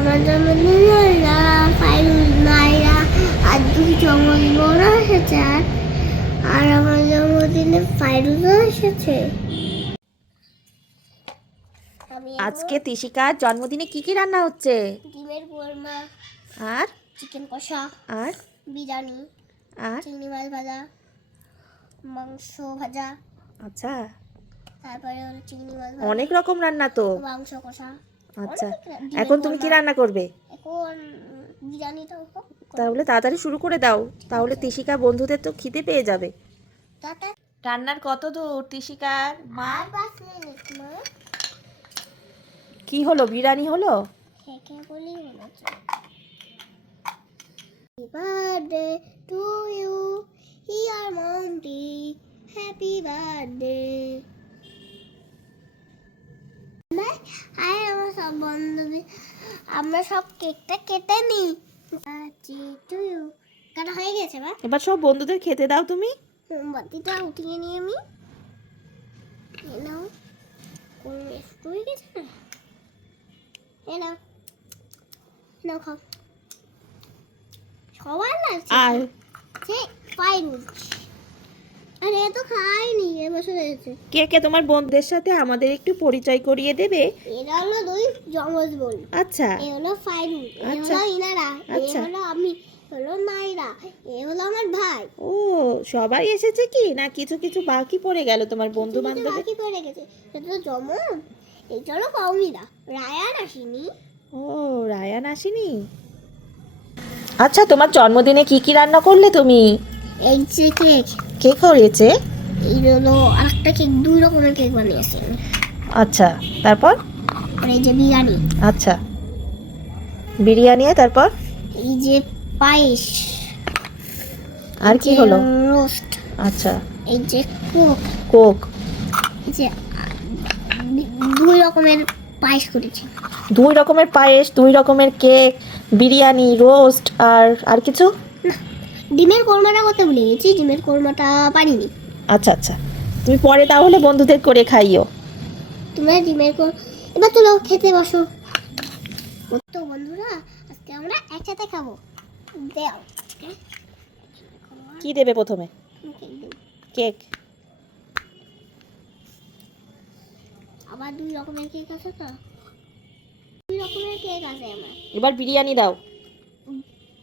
আমার জন্মদিনে ফাইরুজ নাইরা আর দুই জন্মদিন ওরা এসেছে আর আমার জন্মদিনে ফাইরুজও এসেছে। আজকে তিশিকার জন্মদিনে কি কি রান্না হচ্ছে? ডিমের কোরমা আর চিকেন কষা আর বিরিয়ানি আর চিংড়ি মাছ ভাজা মাংস ভাজা। আচ্ছা, তারপরে হলো চিংড়ি মাছ অনেক রকম রান্না তো। মাংস কষা। আচ্ছা, ডিমের এখন তুমি কি কোরমা। রান্না করবে? এখন বিরিয়ানিটা হোক। তাহলে তাড়াতাড়ি শুরু করে দাও, তাহলে তিশিকা বন্ধুদের তো খিদে পেয়ে যাবে। টাটা। রান্নার কত দূর তিশিকার মা? 5 মিনিট মা। কি হলো, বিরিয়ানি হলো? খেয়ে বলি হলো। Happy birthday to you, dear Monty. Happy birthday. আমার সব বন্ধুদের আমরা সব কেকটা কেটে নিই। টু ইউ কাটা হয়ে গেছে বা? এবার সব বন্ধুদের খেতে দাও তুমি। মোমবাতিটা উঠিয়ে নিয়ে আমি নাও কোন একটু হয়ে গেছে না নাও নাও খাও সবার লাগছে আর সে ফাইরুজ আরে এ তো খাইনি এ বসে রয়েছে। কে কে তোমার বন্ধুদের সাথে আমাদের একটু পরিচয় করিয়ে দেবে? এরা হলো দুই জমজ বোন। আচ্ছা এ হলো ফাইরুজ, এ আচ্ছা। হলো ইনারা, এ আচ্ছা। হলো আমি, হলো নাইরা, এ হলো আমার ভাই। ও, সবাই এসেছে কি না কিছু কিছু বাকি পড়ে গেল তোমার বন্ধু কিছু বান্ধব? বাকি পড়ে গেছে সেটা তো জমজ। এই চলো কৌমিরা রায়ান আসেনি। ও, রায়ান আসেনি। আচ্ছা, তোমার জন্মদিনে কি কি রান্না করলে তুমি? এই যে কেক, কে করেছে? এই হলো আরেকটা কেক, 2 রকমের কেক বানিয়েছে। আচ্ছা, তারপর? আর এই যে বিরিয়ানি, আচ্ছা, বিরিয়ানি, তারপর? এই যে পায়েস, আর কি হলো? রোস্ট, আচ্ছা, এই যে কোক, কোক। এই যে 2 রকমের পায়েস করেছি। 2 রকমের পায়েস, 2 রকমের কেক, বিরিয়ানি, রোস্ট, আর আর কিছু? না, ডিমের কোরমাটা করতে ভুলে গেছি, ডিমের কোরমাটা পারিনি। আচ্ছা আচ্ছা, তুমি পরে তাহলে বন্ধুদের করে খাইও। তোমরা ডিমের এবার চলো খেতে বসো। তো বন্ধুরা আজকে আমরা একসাথে খাবো। দাও কি দেবে প্রথমে? কেক। আবার 2 রকমের কেক আছে তো, 2 রকমের কেক আছে আমার। এবার বিরিয়ানি দাও।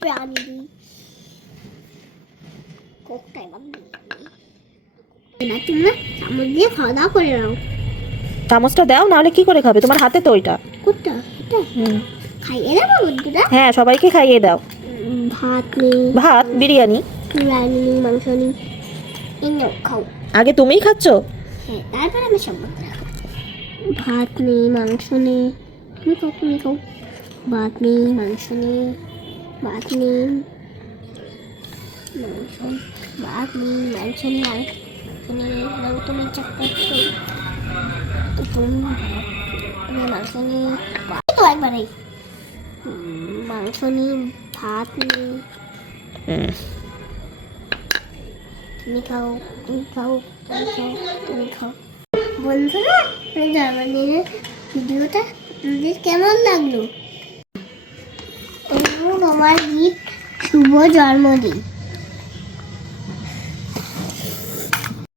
প্রাণী দিই কোকটা এবার তোমরা চামচ দিয়ে খাওয়া দাওয়া করে নাও। চামচটা দাও, নাহলে কি করে খাবে? তোমার হাতে তো ওইটা। কোকটা এটা খাইয়ে দেবো বন্ধুরা। হ্যাঁ, সবাইকে খাইয়ে দাও। ভাত নেই, ভাত, বিরিয়ানি। বিরিয়ানি নেই, মাংস নেই, এই নাও খাও। আগে তুমিই খাচ্ছ? হ্যাঁ, তারপর আমি সব বন্ধুরা খাবো। ভাত নেই, মাংস নেই, তুমি খাও, তুমি খাও। ভাত নেই, মাংস নেই, ভাত নেই, মাংস, ভাত নেই, মাংস নেই, আর তুমি চাকরি তুমি মাংস নেই তো একবারে মাংস নেই, ভাত নেই, তুমি খাও, তুমি খাও, তুমি খাও, তুমি খাও। বন্ধুরা জন্মদিনের ভিডিওটা তোমাদের কেমন লাগলো? তোমার গিফট শুভ জন্মদিন।